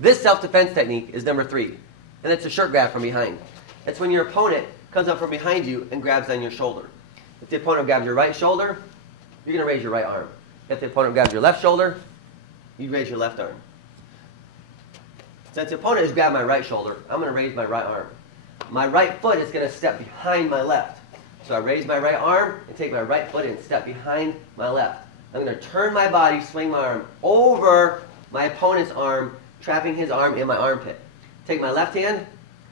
This self-defense technique is number 3, and it's a shirt grab from behind. It's when your opponent comes up from behind you and grabs on your shoulder. If the opponent grabs your right shoulder, you're going to raise your right arm. If the opponent grabs your left shoulder, you raise your left arm. Since the opponent has grabbed my right shoulder, I'm going to raise my right arm. My right foot is going to step behind my left. So I raise my right arm and take my right foot and step behind my left. I'm going to turn my body, swing my arm over my opponent's arm, trapping his arm in my armpit. Take my left hand,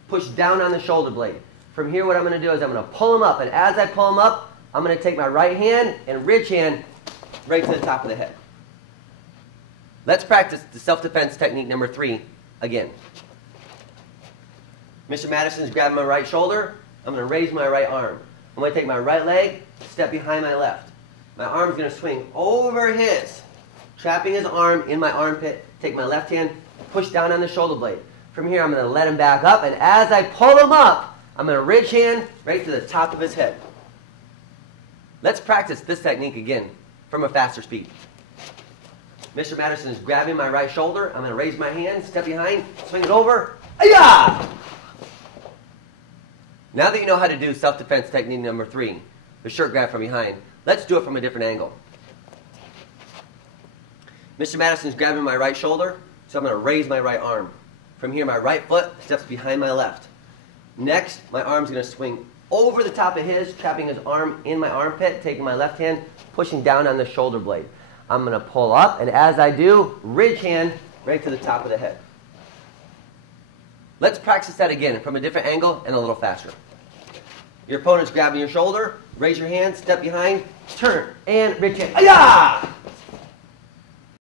push down on the shoulder blade. From here, what I'm going to do is I'm going to pull him up. And as I pull him up, I'm going to take my right hand and ridge hand right to the top of the head. Let's practice the self-defense technique number 3 again. Mr. Madison's grabbing my right shoulder. I'm going to raise my right arm. I'm going to take my right leg, step behind my left. My arm's going to swing over his, trapping his arm in my armpit. Take my left hand, push down on the shoulder blade. From here, I'm going to let him back up, and as I pull him up, I'm going to ridge hand right to the top of his head. Let's practice this technique again from a faster speed. Mr. Madison is grabbing my right shoulder. I'm going to raise my hand, step behind, swing it over. Ayah! Now that you know how to do self-defense technique number 3, the shirt grab from behind, let's do it from a different angle. Mr. Madison is grabbing my right shoulder, so I'm going to raise my right arm. From here, my right foot steps behind my left. Next, my arm's going to swing over the top of his, trapping his arm in my armpit, taking my left hand, pushing down on the shoulder blade. I'm going to pull up, and as I do, ridge hand right to the top of the head. Let's practice that again from a different angle and a little faster. Your opponent's grabbing your shoulder, raise your hand, step behind, turn, and ridge hand. Ayah!